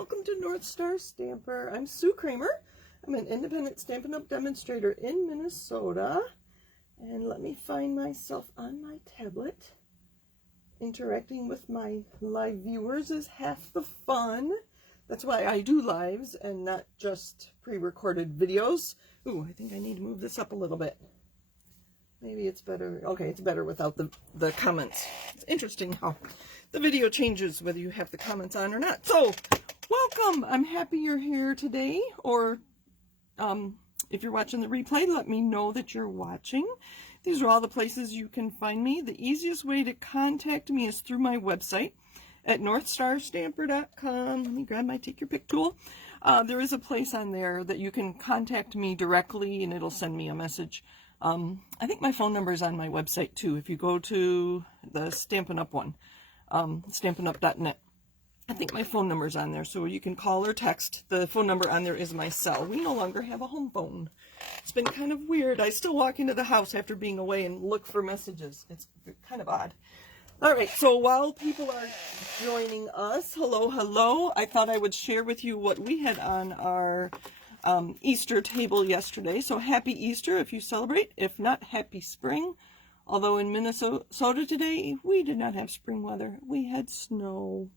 welcome to North Star Stamper. I'm Sue Kramer. I'm an independent Stampin' Up! Demonstrator in Minnesota. And let me find myself on my tablet. Interacting with my live viewers is half the fun. That's why I do lives and not just pre-recorded videos. Ooh, I think I need to move this up a little bit. Maybe it's better. Okay, it's better without the comments. It's interesting how the video changes whether you have the comments on or not. So, welcome. I'm happy you're here today. Or if you're watching the replay, let me know that you're watching. These are all the places you can find me. The easiest way to contact me is through my website at northstarstamper.com. Let me grab my Take Your Pick tool. There is a place on there that you can contact me directly and it'll send me a message. I think my phone number is on my website too. If you go to the Stampin' Up! One, stampinup.net, I think my phone number is on there, so you can call or text. The phone number on there is my cell. We no longer have a home phone. It's been kind of weird. I still walk into the house after being away and look for messages. It's kind of odd. All right, so while people are joining us, hello, I thought I would share with you what we had on our Easter table yesterday. So happy Easter if you celebrate. If not, happy spring. Although in Minnesota today, we did not have spring weather. We had snow.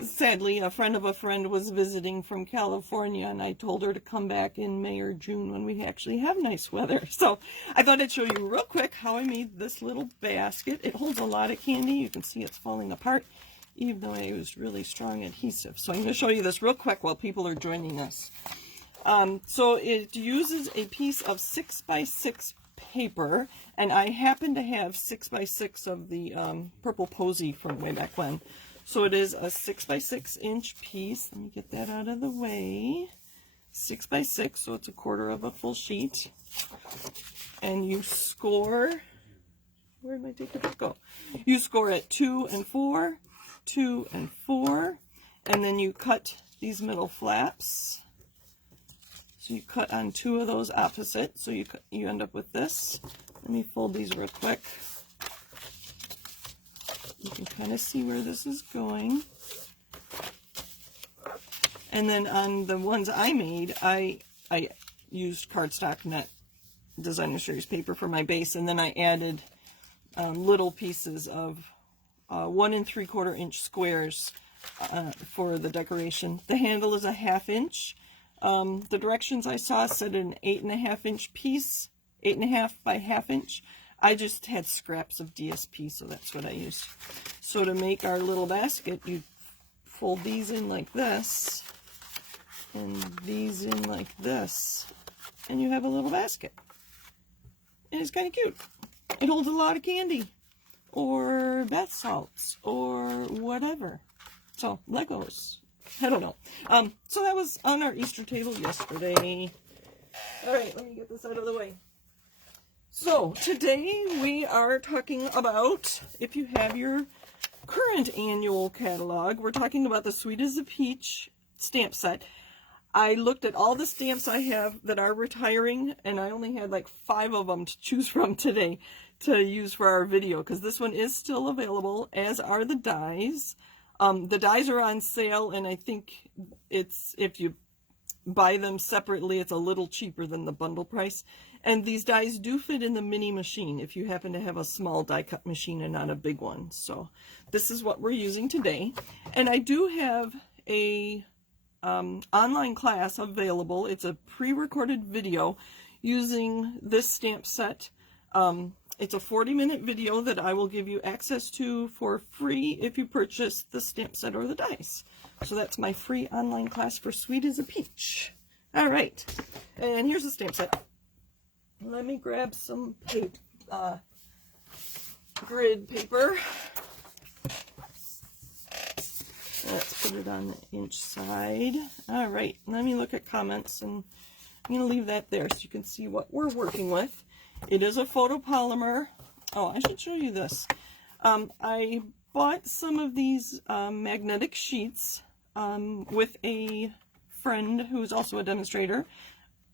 Sadly, a friend of a friend was visiting from California, and I told her to come back in May or June when we actually have nice weather. So I thought I'd show you real quick how I made this little basket. It holds a lot of candy. You can see it's falling apart, even though I used really strong adhesive. So I'm going to show you this real quick while people are joining us. So it uses a piece of 6x6 paper, and I happen to have 6x6 of the purple posy from way back when. So it is a 6x6 inch piece. Let me get that out of the way. 6x6, so it's a quarter of a full sheet. And you score, where did my Take Your Pick go? You score at 2 and 4, 2 and 4, and then you cut these middle flaps. So you cut on 2 of those opposite, so you end up with this. Let me fold these real quick. You can kind of see where this is going. And then on the ones I made, I used cardstock net designer series paper for my base, and then I added little pieces of 1 3/4 inch squares for the decoration. The handle is a 1/2 inch. The directions I saw said an 8.5 inch piece, 8.5 by 1/2 inch. I just had scraps of DSP, so that's what I used. So to make our little basket, you fold these in like this, and these in like this, and you have a little basket. And it's kind of cute. It holds a lot of candy, or bath salts, or whatever. So, Legos. I don't know. So that was on our Easter table yesterday. All right, let me get this out of the way. So today we are talking about, if you have your current annual catalog, we're talking about the Sweet as a Peach stamp set. I looked at all the stamps I have that are retiring, and I only had like 5 of them to choose from today to use for our video, because this one is still available, as are the dies. The dies are on sale, and I think it's, if you buy them separately, it's a little cheaper than the bundle price. And these dies do fit in the mini machine if you happen to have a small die cut machine and not a big one. So this is what we're using today. And I do have a online class available. It's a pre-recorded video using this stamp set. It's a 40-minute video that I will give you access to for free if you purchase the stamp set or the dies. So that's my free online class for Sweet as a Peach. All right, and here's the stamp set. Let me grab some grid paper. Let's put it on the inch side. All right, let me look at comments, and I'm going to leave that there so you can see what we're working with. It is a photopolymer. Oh, I should show you this. I bought some of these magnetic sheets with a friend who's also a demonstrator.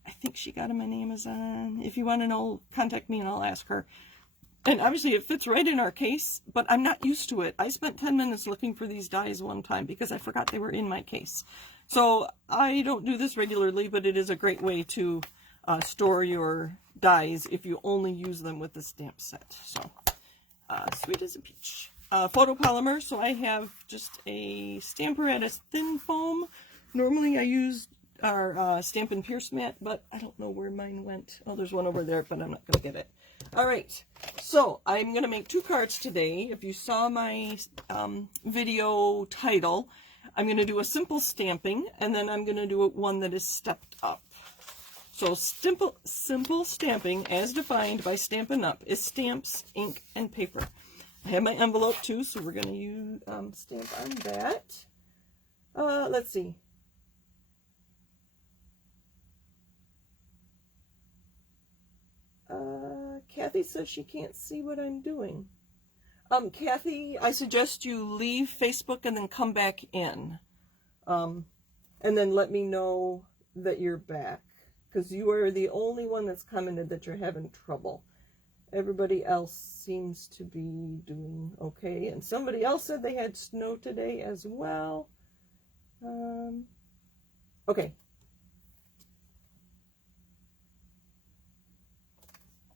I think she got them on Amazon. If you want to know, contact me and I'll ask her. And obviously it fits right in our case, but I'm not used to it. I spent 10 minutes looking for these dies one time because I forgot they were in my case. So I don't do this regularly, but it is a great way to store your dies if you only use them with the stamp set. So sweet as a peach. Photopolymer, so I have just a stamper at a thin foam. Normally I use our Stampin' Pierce mat, but I don't know where mine went. Oh, there's one over there, but I'm not going to get it. All right, so I'm going to make 2 cards today. If you saw my video title, I'm going to do a simple stamping, and then I'm going to do one that is stepped up. So simple stamping, as defined by Stampin' Up, is stamps, ink, and paper. I have my envelope too, so we're going to use stamp on that. Let's see. Kathy says she can't see what I'm doing. Kathy, I suggest you leave Facebook and then come back in. And then let me know that you're back. Because you are the only one that's commented that you're having trouble. Everybody else seems to be doing okay. And somebody else said they had snow today as well. Okay.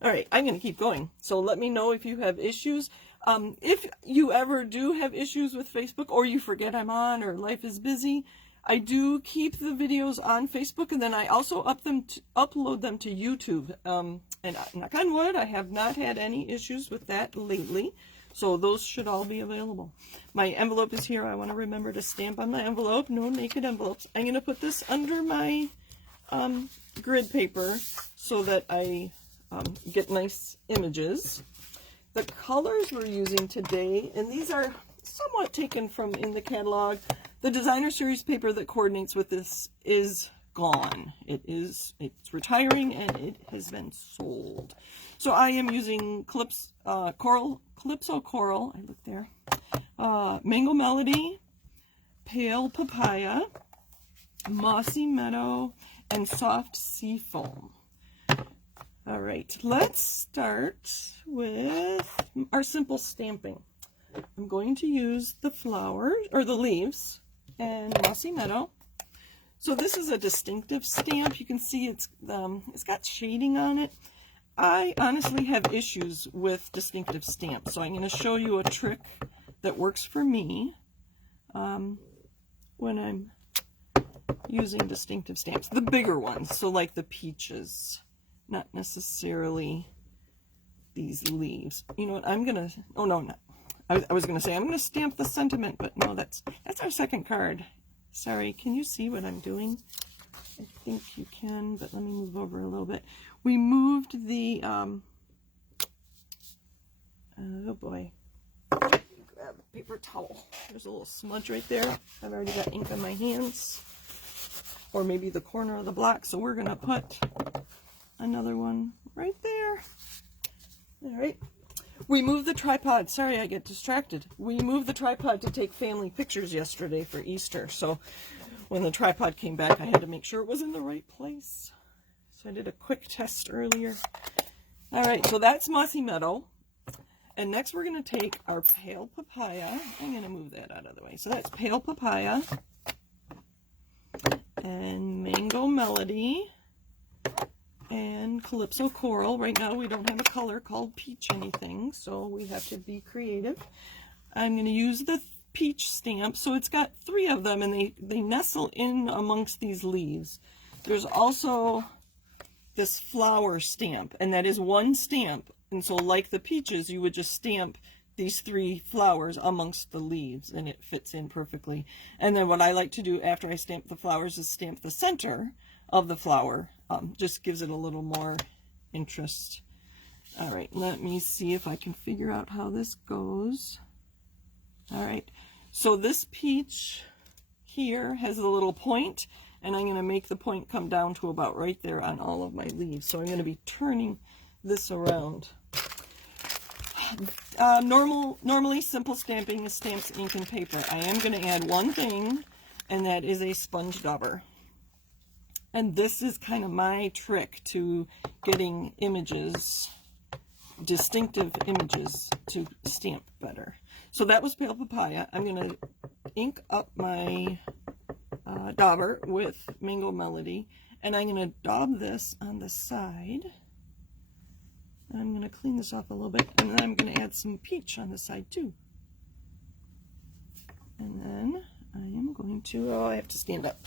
All right, I'm going to keep going. So let me know if you have issues. If you ever do have issues with Facebook, or you forget I'm on, or life is busy, I do keep the videos on Facebook, and then I also upload them to YouTube. And knock on wood, I have not had any issues with that lately. So those should all be available. My envelope is here. I want to remember to stamp on my envelope. No naked envelopes. I'm going to put this under my grid paper so that I get nice images. The colors we're using today, and these are somewhat taken from in the catalog. The designer series paper that coordinates with this is gone. It's retiring, and it has been sold. So I am using Calypso Coral, I looked there, Mango Melody, Pale Papaya, Mossy Meadow, and Soft Sea Foam. All right, let's start with our simple stamping. I'm going to use the flowers, or the leaves, and Mossy Meadow. So this is a distinctive stamp. You can see it's got shading on it. I honestly have issues with distinctive stamps, so I'm going to show you a trick that works for me when I'm using distinctive stamps. The bigger ones, so like the peaches. Not necessarily these leaves. You know what, I'm gonna, oh no, not. I was gonna say I'm gonna stamp the sentiment, but no, that's our second card. Sorry, can you see what I'm doing? I think you can, but let me move over a little bit. We moved the, oh boy, grab a paper towel. There's a little smudge right there. I've already got ink on my hands, or maybe the corner of the block, so we're gonna put another one right there. All right. We moved the tripod. Sorry, I get distracted. We moved the tripod to take family pictures yesterday for Easter. So when the tripod came back, I had to make sure it was in the right place. So I did a quick test earlier. All right, so that's Mossy Meadow. And next we're going to take our Pale Papaya. I'm going to move that out of the way. So that's Pale Papaya and Mango Melody and Calypso Coral. Right now we don't have a color called peach anything, so we have to be creative. I'm going to use the peach stamp. So it's got 3 of them, and they nestle in amongst these leaves. There's also this flower stamp, and that is one stamp. And so like the peaches, you would just stamp these 3 flowers amongst the leaves, and it fits in perfectly. And then what I like to do after I stamp the flowers is stamp the center of the flower. Just gives it a little more interest. All right, let me see if I can figure out how this goes. All right, so this peach here has a little point, and I'm going to make the point come down to about right there on all of my leaves. So I'm going to be turning this around. Normally simple stamping is stamps, ink, and paper. I am going to add one thing, and that is a sponge dauber. And this is kind of my trick to getting images distinctive images to stamp better. So that was Pale Papaya. I'm going to ink up my dauber with Mango Melody, and I'm going to daub this on the side. I'm going to clean this off a little bit, and then I'm going to add some peach on the side too. And then I am going to, oh, I have to stand up.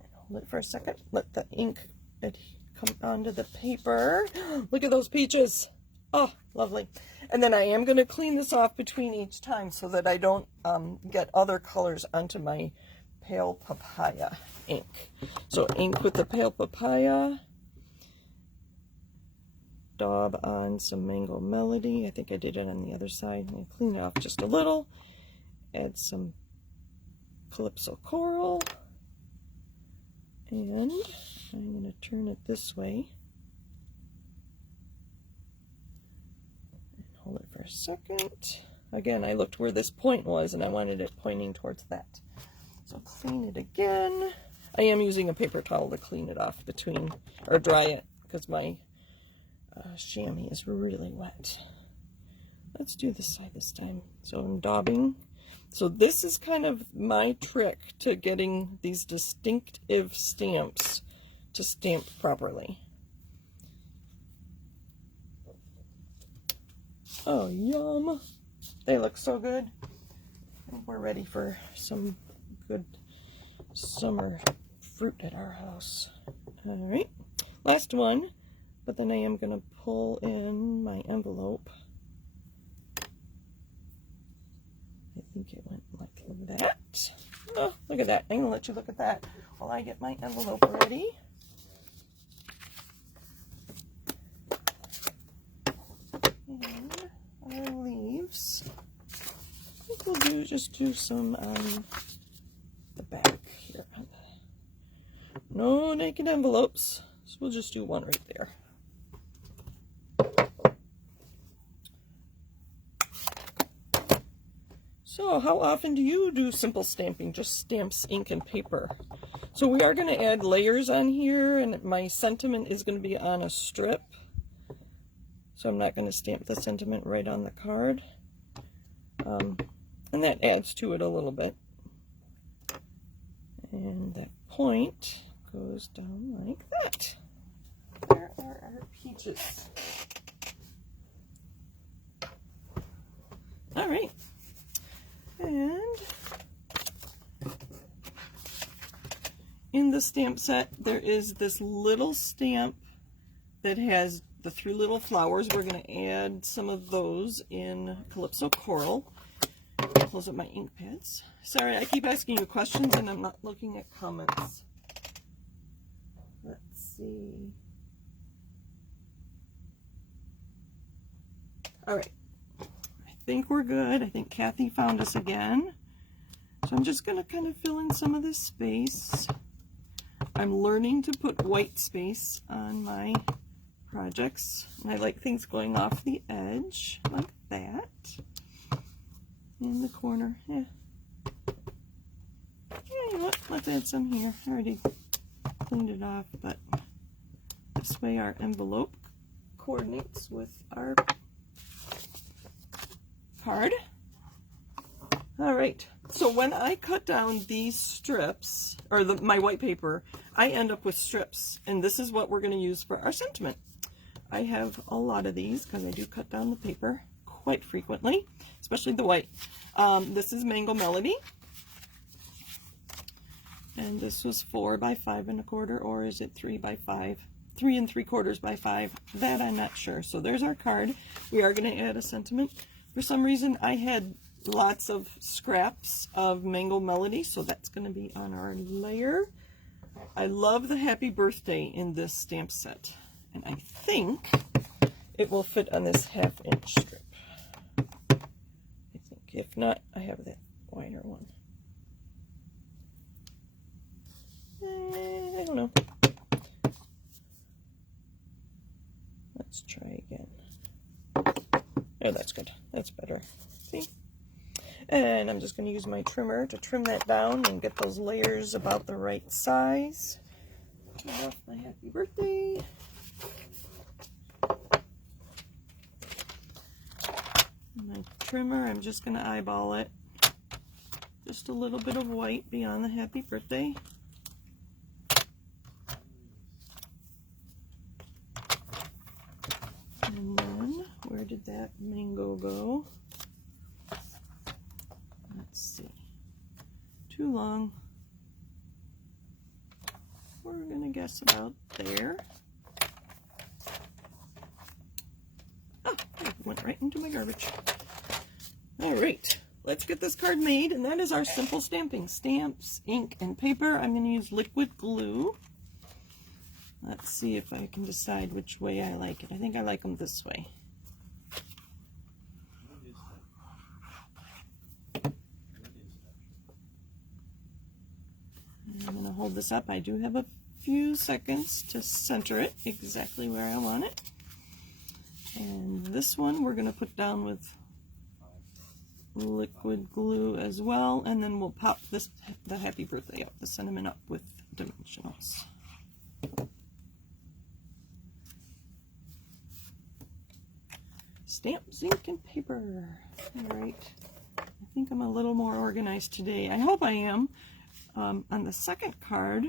And hold it for a second. Let the ink come onto the paper. Look at those peaches. Oh, lovely. And then I am going to clean this off between each time so that I don't get other colors onto my Pale Papaya ink. So ink with the Pale Papaya. Daub on some Mango Melody. I think I did it on the other side. And clean it off just a little. Add some Calypso Coral. And I'm going to turn it this way. And hold it for a second. Again, I looked where this point was and I wanted it pointing towards that. So clean it again. I am using a paper towel to clean it off between, or dry it, because my chamois is really wet. Let's do this side this time. So I'm daubing. So this is kind of my trick to getting these distinctive stamps to stamp properly. Oh, yum. They look so good. I think we're ready for some good summer fruit at our house. All right, last one, but then I am going to pull in my envelope. I think it went like that. Oh, look at that. I'm going to let you look at that while I get my envelope ready. And our leaves, I think we'll just do some on the back here. No naked envelopes, so we'll just do one right there. So how often do you do simple stamping? Just stamps, ink, and paper. So we are going to add layers on here, and my sentiment is going to be on a strip. So I'm not going to stamp the sentiment right on the card. And that adds to it a little bit. And that point goes down like that. There are our peaches. All right. And in the stamp set, there is this little stamp that has the 3 little flowers. We're going to add some of those in Calypso Coral. Close up my ink pads. Sorry, I keep asking you questions and I'm not looking at comments. Let's see. All right. I think we're good. I think Kathy found us again. So I'm just going to kind of fill in some of this space. I'm learning to put white space on my projects. And I like things going off the edge like that. In the corner. Yeah. You know what? Let's add some here. I already cleaned it off, but this way our envelope coordinates with our card. All right. So when I cut down these strips, or my white paper, I end up with strips, and this is what we're going to use for our sentiment. I have a lot of these because I do cut down the paper quite frequently, especially the white. This is Mango Melody, and this was 4 by 5 1/4, or is it 3 by 5? 3 3/4 by 5. That I'm not sure. So there's our card. We are going to add a sentiment. For some reason, I had lots of scraps of Mango Melody, so that's going to be on our layer. I love the happy birthday in this stamp set, and I think it will fit on this 1/2 inch strip. I think. If not, I have that wider one. I don't know. Let's try again. Oh, that's good. That's better. See? And I'm just going to use my trimmer to trim that down and get those layers about the right size. Turn off my happy birthday. My trimmer, I'm just going to eyeball it. Just a little bit of white beyond the happy birthday. And then, where did that mango go? Let's see. Too long. We're going to guess about there. Oh, it went right into my garbage. All right, let's get this card made, and that is our simple stamping. Stamps, ink, and paper. I'm going to use liquid glue. Let's see if I can decide which way I like it. I think I like them this way. I'm going to hold this up. I do have a few seconds to center it exactly where I want it. And this one we're going to put down with liquid glue as well, and then we'll pop the happy birthday up, the sentiment up with dimensionals. Stamps, ink, and paper. All right. I think I'm a little more organized today. I hope I am. On the second card,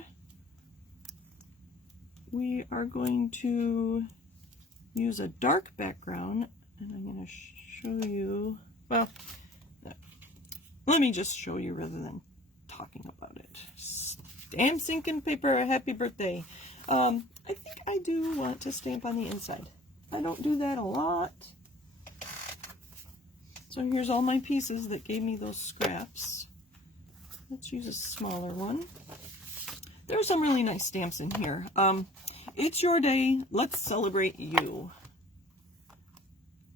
we are going to use a dark background, and I'm going to show you, well, let me just show you rather than talking about it. Stamps, ink, and paper, happy birthday. I think I do want to stamp on the inside. I don't do that a lot. So here's all my pieces that gave me those scraps. Let's use a smaller one. There are some really nice stamps in here. It's your day. Let's celebrate you.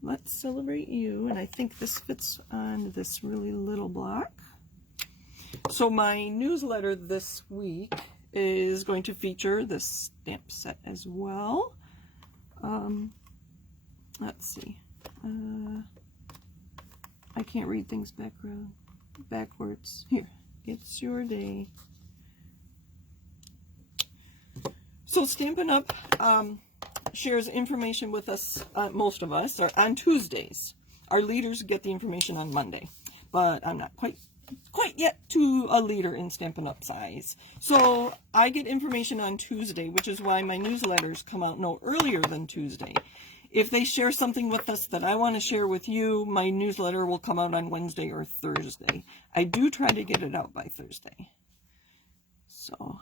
Let's celebrate you. And I think this fits on this really little block. So my newsletter this week is going to feature this stamp set as well. Let's see. I can't read things backwards. Here, it's your day. So Stampin' Up! Shares information with us, most of us, are on Tuesdays. Our leaders get the information on Monday, but I'm not quite yet to a leader in Stampin' Up! Size. So I get information on Tuesday, which is why my newsletters come out no earlier than Tuesday. If they share something with us that I want to share with you, my newsletter will come out on Wednesday or Thursday. I do try to get it out by Thursday. So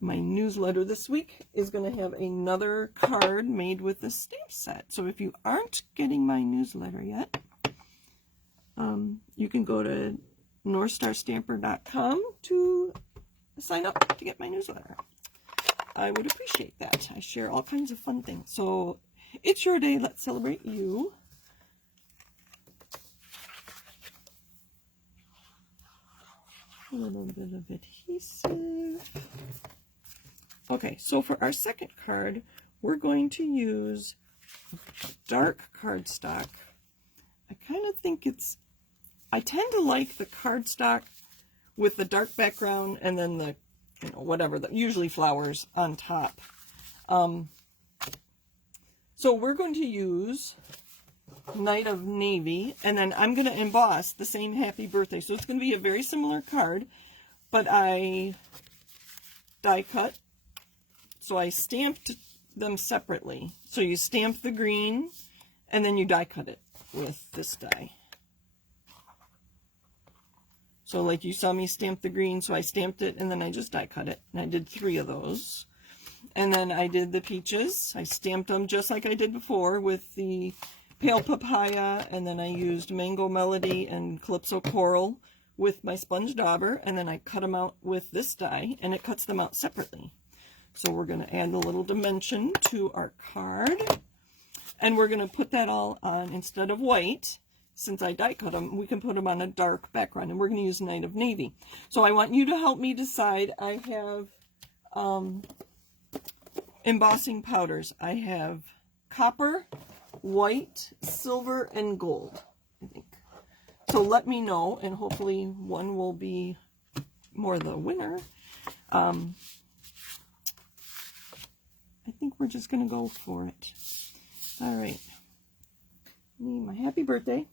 my newsletter this week is going to have another card made with the stamp set. So if you aren't getting my newsletter yet, you can go to northstarstamper.com to sign up to get my newsletter. I would appreciate that. I share all kinds of fun things. So it's your day. Let's celebrate you. A little bit of adhesive. Okay, so for our second card, we're going to use dark cardstock. I kind of think I tend to like the cardstock with the dark background and then the, whatever, usually flowers on top. So we're going to use Night of Navy, and then I'm going to emboss the same happy birthday. So it's going to be a very similar card, but I die cut. So I stamped them separately. So you stamp the green, and then you die cut it with this die. So like you saw me stamp the green, so I stamped it, and then I just die cut it. And I did 3 of those. And then I did the peaches. I stamped them just like I did before with the Pale Papaya, and then I used Mango Melody and Calypso Coral with my sponge dauber, and then I cut them out with this die, and it cuts them out separately. So we're going to add a little dimension to our card, and we're going to put that all on, instead of white, since I die cut them, we can put them on a dark background, and we're going to use Night of Navy. So I want you to help me decide. I have embossing powders. I have copper, white, silver, and gold, I think. So let me know, and hopefully one will be more the winner. think we're just going to go for it. All right. Need my happy birthday.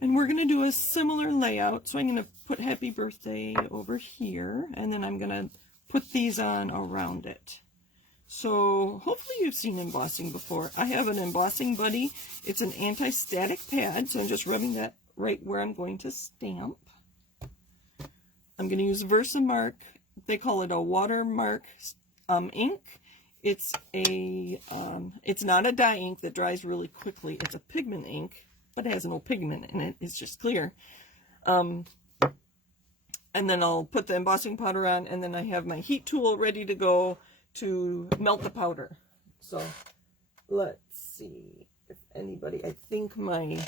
And we're going to do a similar layout. So I'm going to put happy birthday over here. And then I'm going to put these on around it. So hopefully you've seen embossing before. I have an embossing buddy. It's an anti-static pad. So I'm just rubbing that right where I'm going to stamp. I'm going to use Versamark. They call it a watermark ink. It's not a dye ink that dries really quickly. It's a pigment ink, but it has no pigment in it. It's just clear. And then I'll put the embossing powder on, and then I have my heat tool ready to go to melt the powder. So let's see if anybody, I think my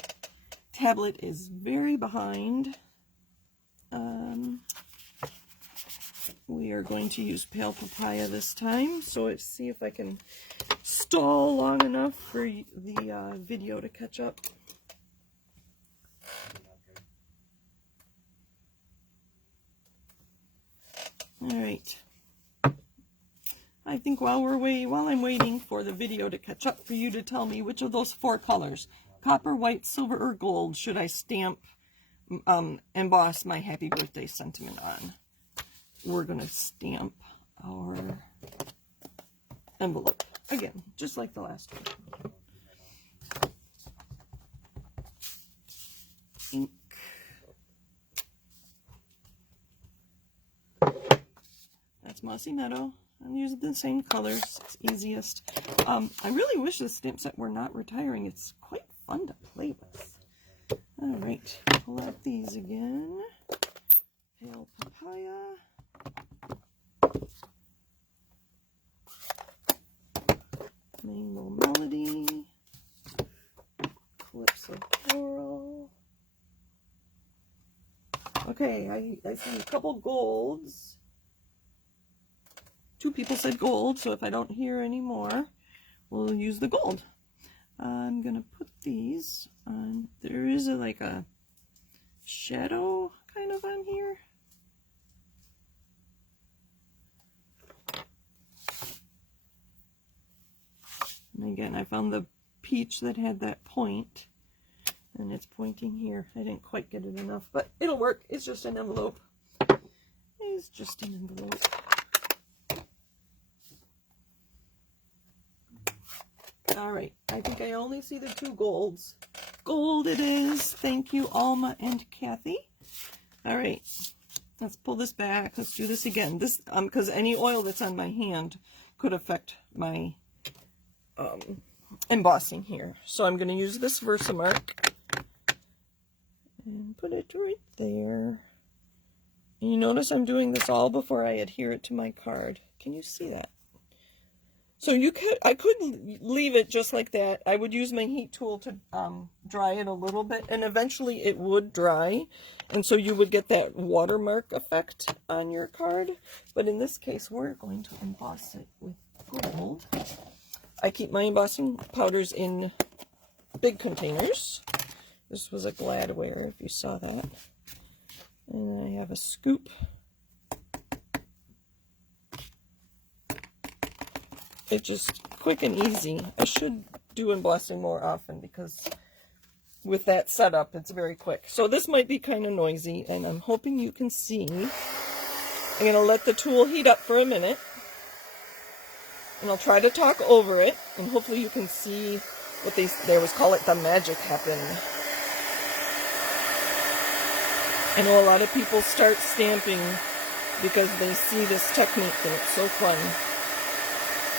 tablet is very behind. We are going to use pale papaya this time, so let's see if I can stall long enough for the video to catch up. All right. I think while I'm waiting for the video to catch up, for you to tell me which of those 4 colors, copper, white, silver, or gold, should I stamp, emboss my happy birthday sentiment on. We're going to stamp our envelope again, just like the last one. Ink. That's Mossy Meadow. I'm using the same colors. It's easiest. I really wish this stamp set were not retiring. It's quite fun to play with. All right, pull out these again. Pale papaya. Mango Melody. Calypso Floral. Okay, I see a couple golds. 2 people said gold, so if I don't hear any more, we'll use the gold. I'm going to put these on. There is like a shadow kind of on here. And again, I found the peach that had that point, and it's pointing here. I didn't quite get it enough, but it'll work. It's just an envelope. It's just an envelope. All right, I think I only see the 2 golds. Gold it is. Thank you, Alma and Kathy. All right, let's pull this back. Let's do this again. This because any oil that's on my hand could affect my embossing here. So I'm going to use this Versamark and put it right there. And you notice I'm doing this all before I adhere it to my card. Can you see that? So I could leave it just like that. I would use my heat tool to dry it a little bit, and eventually it would dry, and so you would get that watermark effect on your card. But in this case, we're going to emboss it with gold. I keep my embossing powders in big containers. This was a Gladware, if you saw that. And I have a scoop. It's just quick and easy. I should do embossing more often because with that setup, it's very quick. So this might be kind of noisy, and I'm hoping you can see. I'm going to let the tool heat up for a minute, and I'll try to talk over it, and hopefully you can see what they always call it, the magic happened. I know a lot of people start stamping because they see this technique, and it's so fun.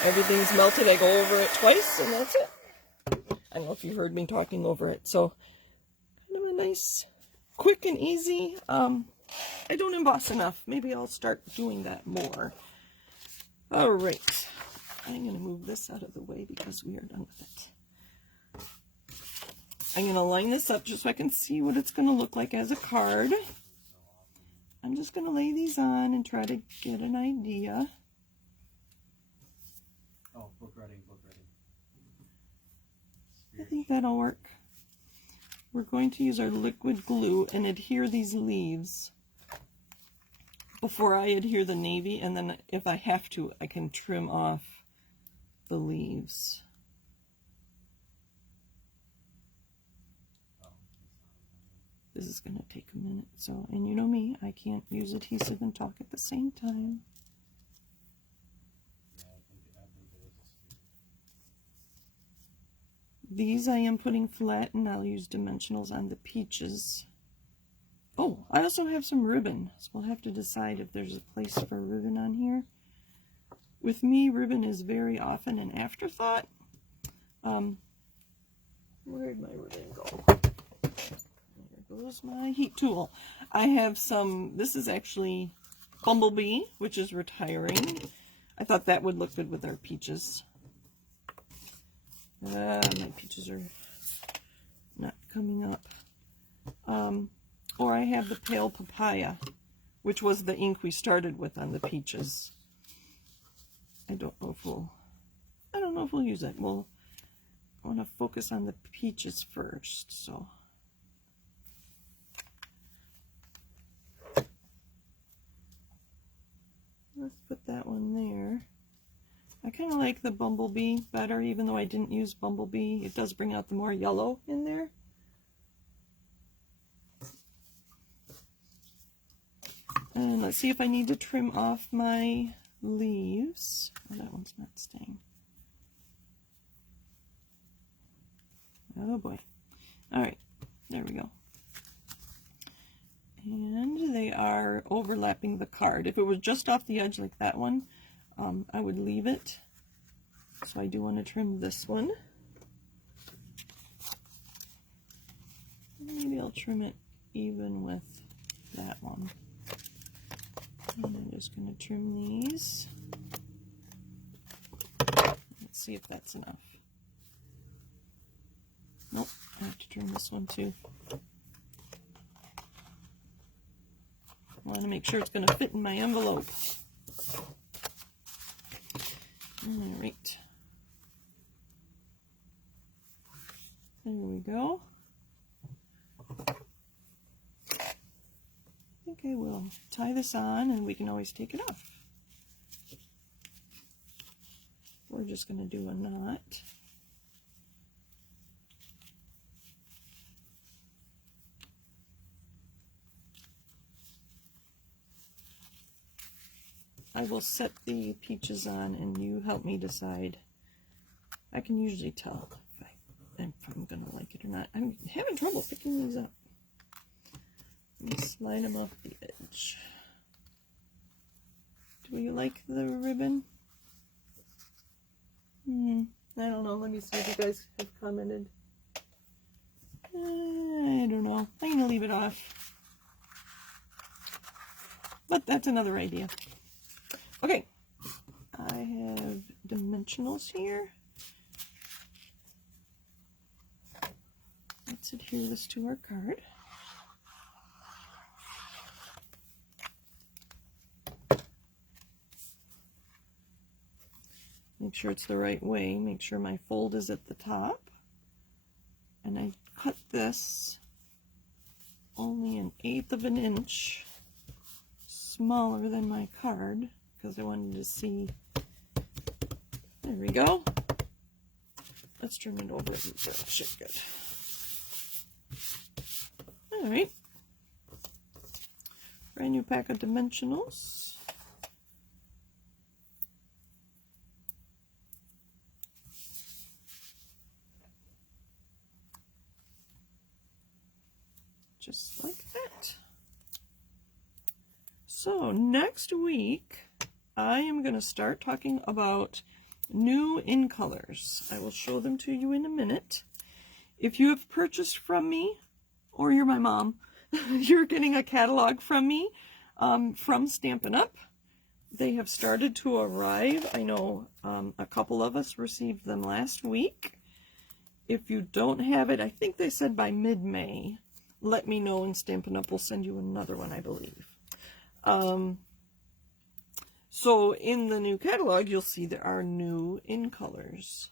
Everything's melted. I go over it twice, and that's it. I don't know if you heard me talking over it. So, kind of a nice, quick and easy. I don't emboss enough. Maybe I'll start doing that more. All right. I'm going to move this out of the way because we are done with it. I'm going to line this up just so I can see what it's going to look like as a card. I'm just going to lay these on and try to get an idea. Oh, book ready. I think that'll work. We're going to use our liquid glue and adhere these leaves before I adhere the navy, and then if I have to, I can trim off the leaves. This is going to take a minute, so, and you know me, I can't use adhesive and talk at the same time. These I am putting flat, and I'll use dimensionals on the peaches. Oh, I also have some ribbon, so we'll have to decide if there's a place for ribbon on here. With me, ribbon is very often an afterthought. Where'd my ribbon go? There goes my heat tool. I have some, this is actually Bumblebee, which is retiring. I thought that would look good with our peaches. My peaches are not coming up. Or I have the Pale Papaya, which was the ink we started with on the peaches. I don't know if we'll use it. I want to focus on the peaches first, so. Let's put that one there. I kind of like the Bumblebee better, even though I didn't use Bumblebee. It does bring out the more yellow in there. And let's see if I need to trim off my leaves. Oh, that one's not staying. Oh boy. Alright, there we go. And they are overlapping the card. If it was just off the edge like that one, I would leave it. So I do want to trim this one. Maybe I'll trim it even with that one. And I'm just going to trim these. Let's see if that's enough. Nope, I have to trim this one too. I want to make sure it's going to fit in my envelope. Alright. There we go. I think I will tie this on, and we can always take it off. We're just going to do a knot. I will set the peaches on, and you help me decide. I can usually tell if I'm going to like it or not. I'm having trouble picking these up. Let me slide them off the edge. Do you like the ribbon? I don't know. Let me see if you guys have commented. I don't know. I'm going to leave it off. But that's another idea. Okay. I have dimensionals here. Let's adhere this to our card. Make sure it's the right way. Make sure my fold is at the top. And I cut this only 1/8 of an inch smaller than my card because I wanted to see. There we go. Let's turn it over and brush it good. Alright. Brand new pack of dimensionals. Just like that. So next week, I am going to start talking about new in colors. I will show them to you in a minute. If you have purchased from me, or you're my mom, you're getting a catalog from me from Stampin' Up. They have started to arrive. I know a couple of us received them last week. If you don't have it, I think they said by mid-May. Let me know, and Stampin' Up will send you another one, I believe. So in the new catalog, you'll see there are new in colors.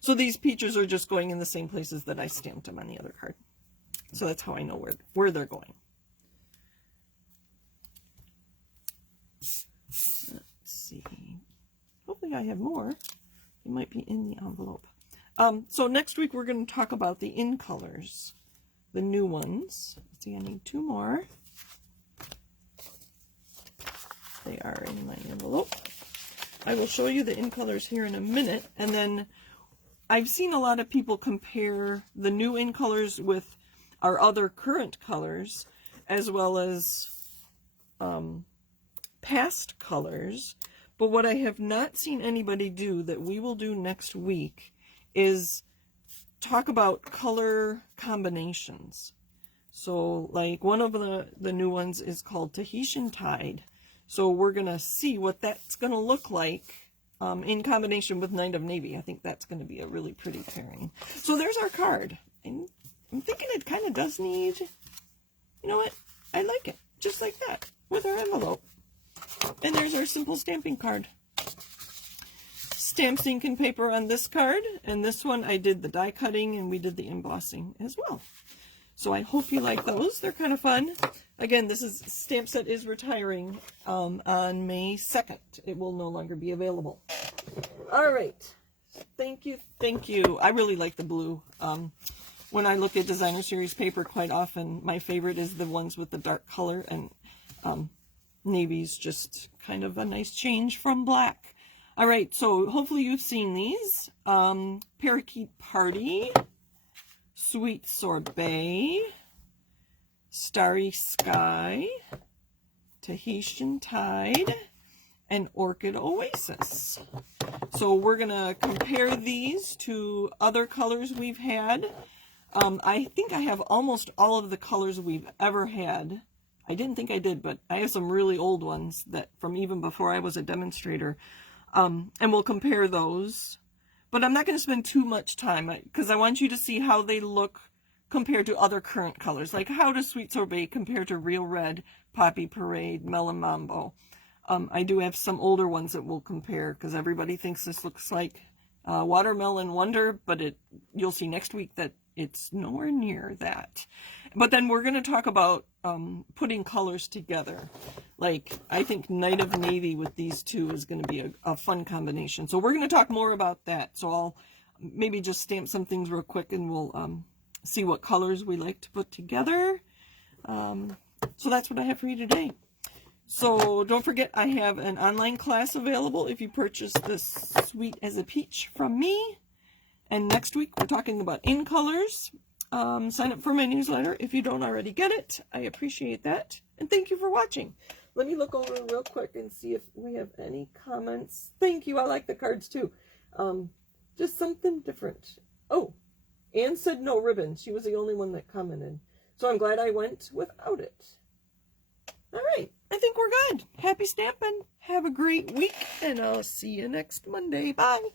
So these peaches are just going in the same places that I stamped them on the other card. So that's how I know where they're going. see. Hopefully I have more. They might be in the envelope. So next week we're going to talk about the in colors, the new ones. Let's see, I need 2 more. They are in my envelope. I will show you the in colors here in a minute, and then I've seen a lot of people compare the new in colors with our other current colors, as well as past colors. But what I have not seen anybody do that we will do next week is talk about color combinations. So like one of the new ones is called Tahitian Tide. So we're going to see what that's going to look like in combination with Night of Navy. I think that's going to be a really pretty pairing. So there's our card. And I'm thinking it kind of does need, you know what, I like it. Just like that, with our envelope. And there's our simple stamping card. Stamped ink and paper on this card, and this one I did the die cutting and we did the embossing as well. So I hope you like those. They're kind of fun. Again, this is stamp set is retiring on May 2nd. It will no longer be available. All right. Thank you. Thank you. I really like the blue. When I look at designer series paper, quite often my favorite is the ones with the dark color, and navy's just kind of a nice change from black. All right, so hopefully you've seen these. Parakeet Party, Sweet Sorbet, Starry Sky, Tahitian Tide, and Orchid Oasis. So we're going to compare these to other colors we've had. I think I have almost all of the colors we've ever had. I didn't think I did, but I have some really old ones that from even before I was a demonstrator. And we'll compare those. But I'm not going to spend too much time because I want you to see how they look compared to other current colors. Like how does Sweet Sorbet compare to Real Red, Poppy Parade, Melon Mambo? I do have some older ones that we'll compare because everybody thinks this looks like Watermelon Wonder, but you'll see next week that it's nowhere near that. But then we're going to talk about putting colors together. Like, I think Night of Navy with these two is going to be a fun combination. So we're going to talk more about that. So I'll maybe just stamp some things real quick and we'll see what colors we like to put together. So that's what I have for you today. So don't forget, I have an online class available if you purchase this Sweet as a Peach from me. And next week, we're talking about in colors. Sign up for my newsletter if you don't already get it. I appreciate that. And thank you for watching. Let me look over real quick and see if we have any comments. Thank you. I like the cards too. Just something different. Oh, Anne said no ribbon. She was the only one that commented. So I'm glad I went without it. All right. I think we're good. Happy stamping. Have a great week. And I'll see you next Monday. Bye.